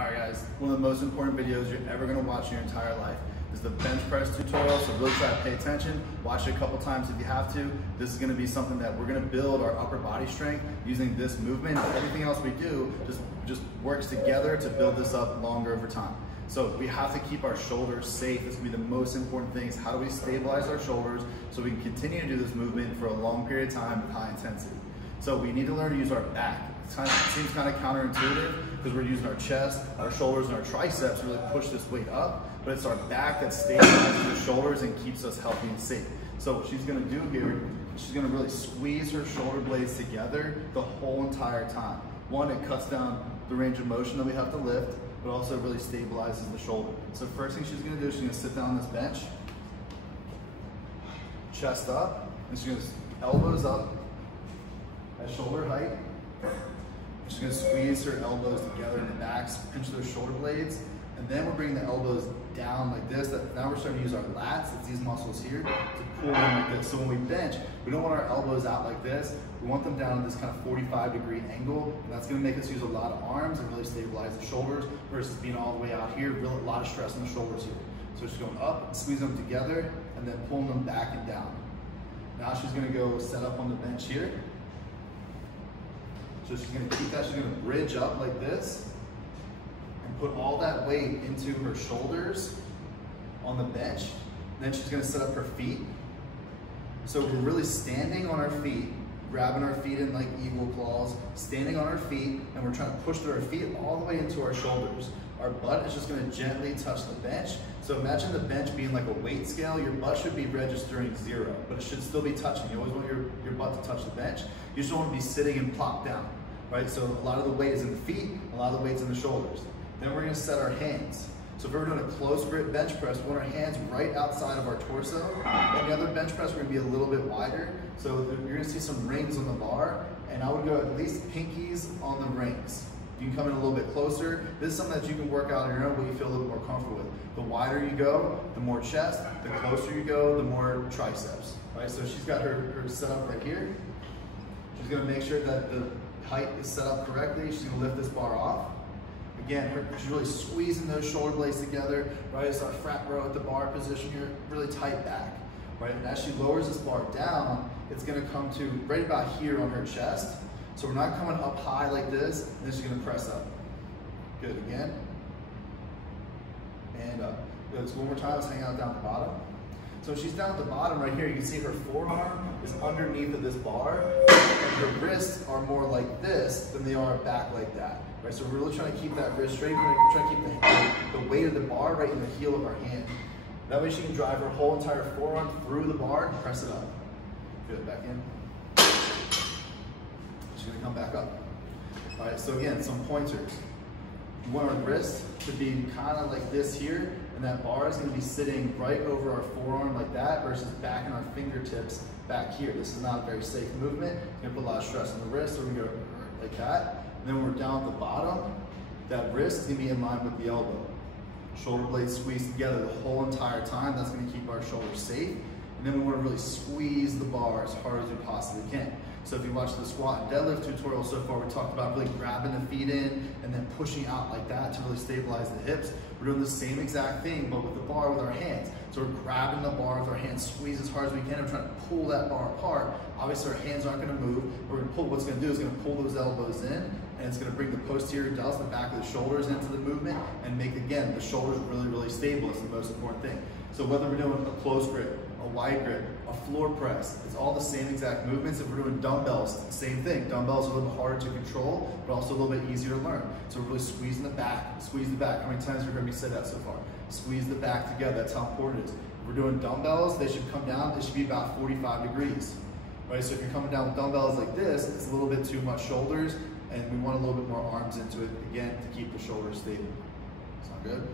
Alright guys, one of the most important videos you're ever going to watch in your entire life is the bench press tutorial, so really try to pay attention, watch it a couple times if you have to. This is going to be something that we're going to build our upper body strength using this movement. Everything else we do just works together to build this up longer over time. So we have to keep our shoulders safe. This is going to be the most important thing, is how do we stabilize our shoulders so we can continue to do this movement for a long period of time with high intensity. So we need to learn to use our back. It seems kind of counterintuitive because we're using our chest, our shoulders, and our triceps to really push this weight up, but it's our back that stabilizes the shoulders and keeps us healthy and safe. So what she's gonna do here, she's gonna really squeeze her shoulder blades together the whole entire time. One, it cuts down the range of motion that we have to lift, but also really stabilizes the shoulder. So first thing she's gonna do is she's gonna sit down on this bench, chest up, and she's gonna elbows up at shoulder height. She's gonna squeeze her elbows together in the back, pinch those shoulder blades, and then we're bringing the elbows down like this. Now we're starting to use our lats, it's these muscles here, to pull in like this. So when we bench, we don't want our elbows out like this. We want them down at this kind of 45-degree angle, and that's gonna make us use a lot of arms and really stabilize the shoulders versus being all the way out here, really a lot of stress on the shoulders here. So she's going up, squeeze them together, and then pulling them back and down. Now she's gonna go set up on the bench here. So she's gonna keep that, she's gonna bridge up like this and put all that weight into her shoulders on the bench. And then she's gonna set up her feet. So we're really standing on our feet, grabbing our feet in like eagle claws, standing on our feet, and we're trying to push through our feet all the way into our shoulders. Our butt is just gonna gently touch the bench. So imagine the bench being like a weight scale. Your butt should be registering 0, but it should still be touching. You always want your butt to touch the bench. You just don't want to be sitting and plop down, right? So a lot of the weight is in the feet, a lot of the weight's in the shoulders. Then we're gonna set our hands. So if we're doing a close grip bench press, we want our hands right outside of our torso. And the other bench press, we're gonna be a little bit wider. So you're gonna see some rings on the bar, and I would go at least pinkies on the rings. You can come in a little bit closer. This is something that you can work out on your own, what you feel a little more comfortable with. The wider you go, the more chest. The closer you go, the more triceps, right? So she's got her set up right here. She's gonna make sure that the height is set up correctly. She's gonna lift this bar off. Again, she's really squeezing those shoulder blades together, right? It's our frat row at the bar position here, really tight back, right? And as she lowers this bar down, it's gonna come to right about here on her chest. So we're not coming up high like this, and then she's gonna press up. Good, again. And up. Good, so one more time, let's hang out down the bottom. So she's down at the bottom right here, you can see her forearm is underneath of this bar, and her wrists are more like this than they are back like that. Right? So we're really trying to keep that wrist straight, we're trying to keep the weight of the bar right in the heel of our hand. That way she can drive her whole entire forearm through the bar and press it up. Good, back in. She's gonna come back up. All right, so again, some pointers. You want our wrist to be kind of like this here, and that bar is gonna be sitting right over our forearm like that versus back in our fingertips back here. This is not a very safe movement. It's gonna put a lot of stress on the wrist, so we're gonna go like that. And then when we're down at the bottom, that wrist is gonna be in line with the elbow. Shoulder blades squeezed together the whole entire time. That's gonna keep our shoulders safe. And then we wanna really squeeze the bar as hard as we possibly can. So if you watch the squat and deadlift tutorial so far, we talked about really grabbing the feet in and then pushing out like that to really stabilize the hips. We're doing the same exact thing, but with the bar with our hands. So we're grabbing the bar with our hands, squeeze as hard as we can, and we're trying to pull that bar apart. Obviously our hands aren't gonna move. We're gonna pull, what's gonna do is gonna pull those elbows in, and it's gonna bring the posterior delts, the back of the shoulders into the movement, and make, again, the shoulders really, really stable. It's the most important thing. So whether we're doing a close grip, a wide grip, a floor press, it's all the same exact movements. If we're doing dumbbells, same thing. Dumbbells are a little bit harder to control, but also a little bit easier to learn. So we're really squeezing the back, squeeze the back. How many times have you heard me say that so far? Squeeze the back together, that's how important it is. If we're doing dumbbells, they should come down, they should be about 45 degrees. Right, so if you're coming down with dumbbells like this, it's a little bit too much shoulders, and we want a little bit more arms into it, again, to keep the shoulders stable. Sound good?